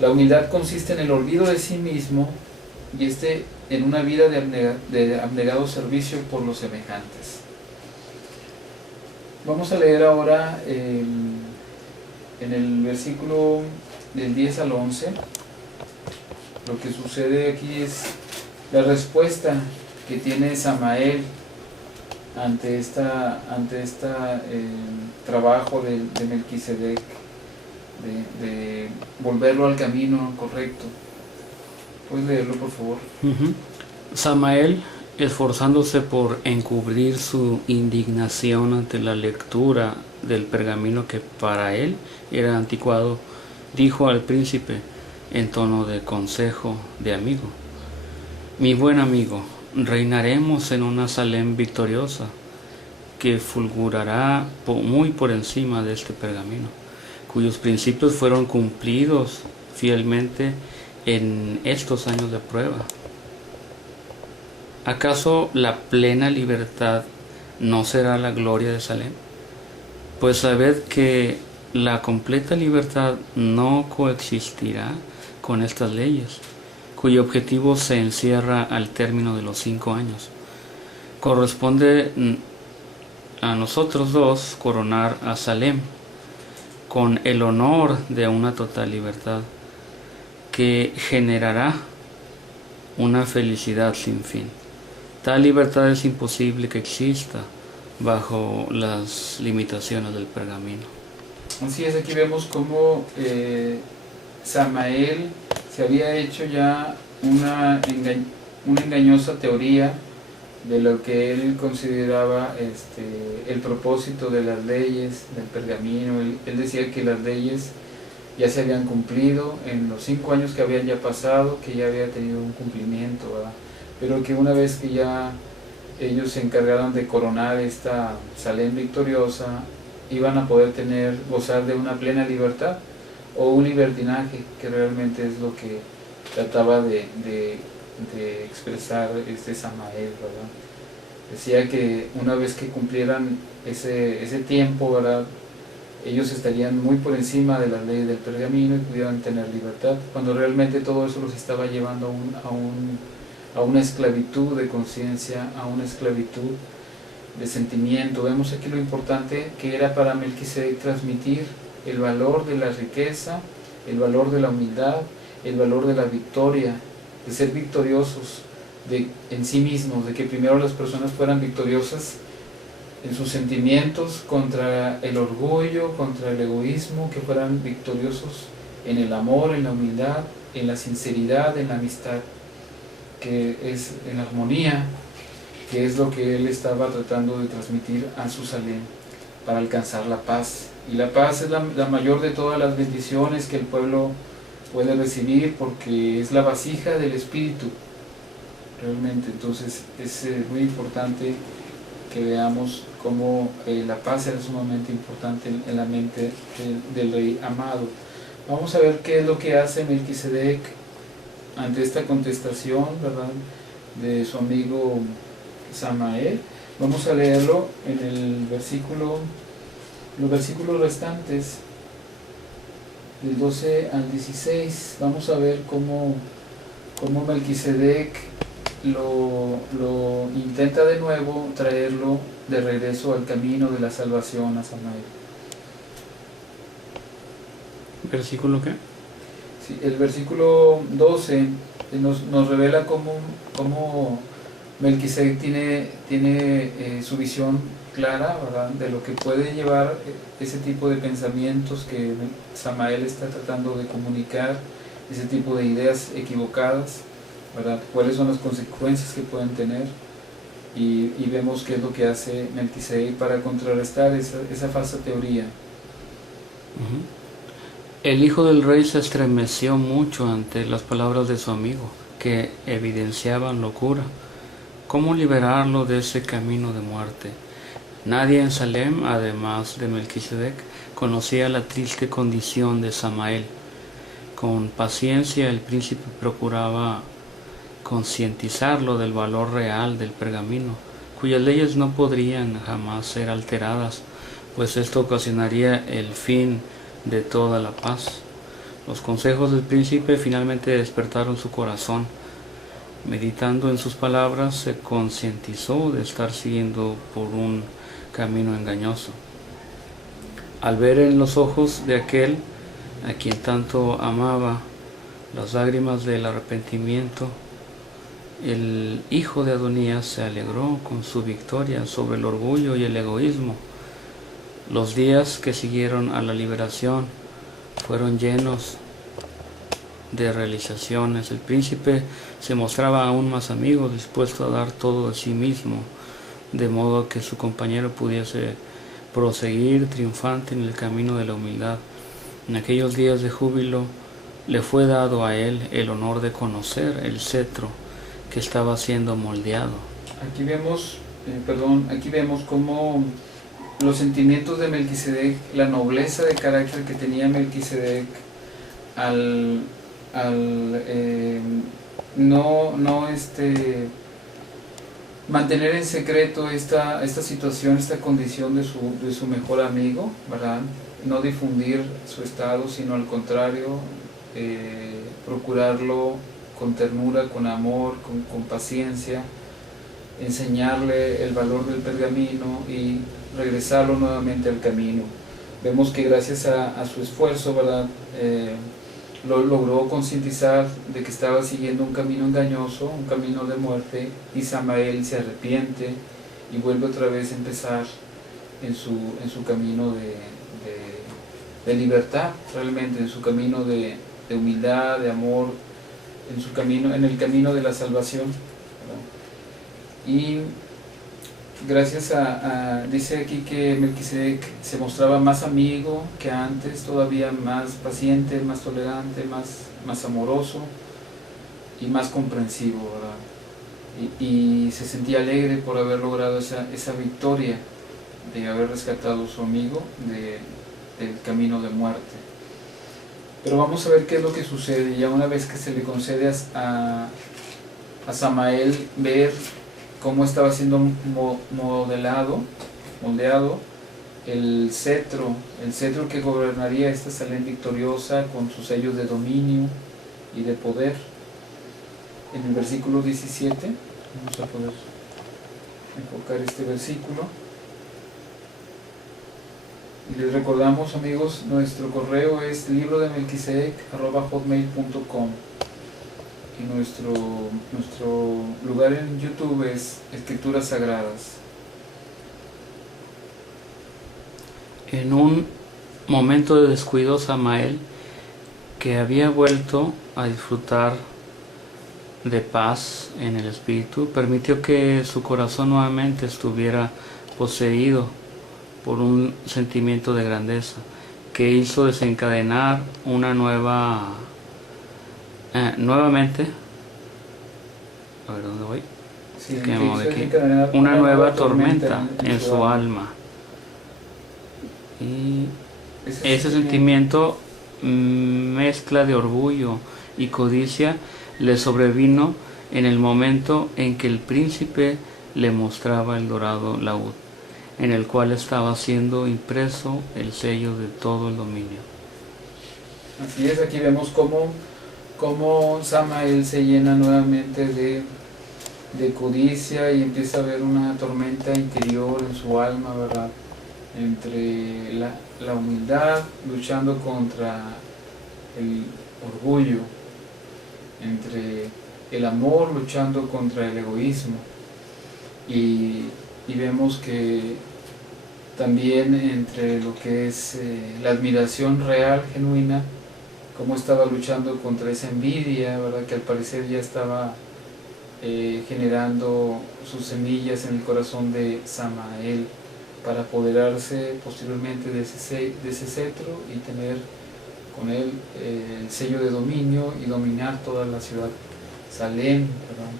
La humildad consiste en el olvido de sí mismo y en una vida de abnegado servicio por los semejantes. Vamos a leer ahora en el versículo del 10 al 11. Lo que sucede aquí es la respuesta que tiene Samael ante trabajo de Melquisedec, de volverlo al camino correcto. ¿Puedes leerlo, por favor? Samael, esforzándose por encubrir su indignación ante la lectura del pergamino que para él era anticuado, dijo al príncipe en tono de consejo de amigo: mi buen amigo, reinaremos en una Salem victoriosa que fulgurará muy por encima de este pergamino, cuyos principios fueron cumplidos fielmente en estos años de prueba. ¿Acaso la plena libertad no será la gloria de Salem? Pues sabed que la completa libertad no coexistirá con estas leyes, cuyo objetivo se encierra al término de los 5 años. Corresponde a nosotros dos coronar a Salem con el honor de una total libertad que generará una felicidad sin fin. Tal libertad es imposible que exista bajo las limitaciones del pergamino. Así es, aquí vemos cómo Samael se había hecho ya una engañosa teoría de lo que él consideraba el propósito de las leyes del pergamino. Él decía que las leyes ya se habían cumplido en los 5 años que habían ya pasado, que ya había tenido un cumplimiento, ¿verdad? Pero que una vez que ya ellos se encargaron de coronar esta Salem victoriosa, iban a poder gozar de una plena libertad o un libertinaje, que realmente es lo que trataba de expresar Samael, ¿verdad? Decía que una vez que cumplieran ese tiempo, ¿verdad?, ellos estarían muy por encima de las leyes del pergamino y pudieran tener libertad, cuando realmente todo eso los estaba llevando a una esclavitud de conciencia, a una esclavitud de sentimiento. Vemos aquí lo importante que era para Melquisedec transmitir el valor de la riqueza, el valor de la humildad, el valor de la victoria, de ser victoriosos en sí mismos, de que primero las personas fueran victoriosas en sus sentimientos contra el orgullo, contra el egoísmo, que fueran victoriosos en el amor, en la humildad, en la sinceridad, en la amistad, que es en la armonía, que es lo que él estaba tratando de transmitir a su Salem para alcanzar la paz. Y la paz es la mayor de todas las bendiciones que el pueblo puede recibir, porque es la vasija del Espíritu, realmente. Entonces es muy importante que veamos cómo la paz era sumamente importante en la mente del rey amado. Vamos a ver qué es lo que hace Melquisedec ante esta contestación, ¿verdad?, de su amigo Samael. Vamos a leerlo en los versículos restantes, del 12 al 16. Vamos a ver cómo Melquisedec lo intenta de nuevo traerlo de regreso al camino de la salvación a Samael. ¿Versículo qué? Sí, el versículo 12 nos revela cómo Melquisedec tiene su visión clara, ¿verdad?, de lo que puede llevar ese tipo de pensamientos que Samael está tratando de comunicar, ese tipo de ideas equivocadas, ¿verdad?, cuáles son las consecuencias que pueden tener, y vemos qué es lo que hace Melquisedec para contrarrestar esa falsa teoría. El hijo del rey se estremeció mucho ante las palabras de su amigo, que evidenciaban locura. ¿Cómo liberarlo de ese camino de muerte? Nadie en Salem, además de Melquisedec, conocía la triste condición de Samael. Con paciencia el príncipe procuraba concientizarlo del valor real del pergamino, cuyas leyes no podrían jamás ser alteradas, pues esto ocasionaría el fin de toda la paz. Los consejos del príncipe finalmente despertaron su corazón. Meditando en sus palabras, se concientizó de estar siguiendo por un camino engañoso. Al ver en los ojos de aquel a quien tanto amaba las lágrimas del arrepentimiento, el hijo de Adonías se alegró con su victoria sobre el orgullo y el egoísmo. Los días que siguieron a la liberación fueron llenos de realizaciones. El príncipe se mostraba aún más amigo, dispuesto a dar todo de sí mismo, de modo que su compañero pudiese proseguir triunfante en el camino de la humildad. En aquellos días de júbilo le fue dado a él el honor de conocer el cetro que estaba siendo moldeado. Aquí vemos cómo los sentimientos de Melquisedec, la nobleza de carácter que tenía Melquisedec al mantener en secreto esta situación, esta condición de su mejor amigo, ¿verdad? No difundir su estado, sino al contrario, procurarlo con ternura, con amor, con paciencia, enseñarle el valor del pergamino y regresarlo nuevamente al camino. Vemos que gracias a su esfuerzo, ¿verdad? Lo logró concientizar de que estaba siguiendo un camino engañoso, un camino de muerte, y Samael se arrepiente y vuelve otra vez a empezar en su camino de libertad, realmente, en su camino de humildad, de amor, en el camino de la salvación, ¿verdad? Y gracias dice aquí que Melquisedec se mostraba más amigo que antes, todavía más paciente, más tolerante, más amoroso y más comprensivo, ¿verdad? Y se sentía alegre por haber logrado esa victoria de haber rescatado a su amigo del camino de muerte. Pero vamos a ver qué es lo que sucede. Ya una vez que se le concede a Samael ver cómo estaba siendo moldeado el cetro que gobernaría esta Salem victoriosa con sus sellos de dominio y de poder. En el versículo 17, vamos a poder enfocar este versículo. Y les recordamos, amigos, nuestro correo es librodemelquisedec@hotmail.com. Y nuestro lugar en YouTube es Escrituras Sagradas. En un momento de descuido, Samael, que había vuelto a disfrutar de paz en el espíritu, permitió que su corazón nuevamente estuviera poseído por un sentimiento de grandeza que hizo desencadenar una nuevamente, a ver dónde voy, Sí, una nueva tormenta en su alma. Y ese sentimiento, mezcla de orgullo y codicia, le sobrevino en el momento en que el príncipe le mostraba el dorado laúd, en el cual estaba siendo impreso el sello de todo el dominio. Así es, aquí vemos cómo Samael se llena nuevamente de codicia y empieza a haber una tormenta interior en su alma, ¿verdad? Entre la humildad luchando contra el orgullo, entre el amor luchando contra el egoísmo, y vemos que también entre lo que es la admiración real, genuina, cómo estaba luchando contra esa envidia, ¿verdad? Que al parecer ya estaba generando sus semillas en el corazón de Samael para apoderarse posteriormente de ese cetro y tener con él el sello de dominio y dominar toda la ciudad Salem, ¿verdad?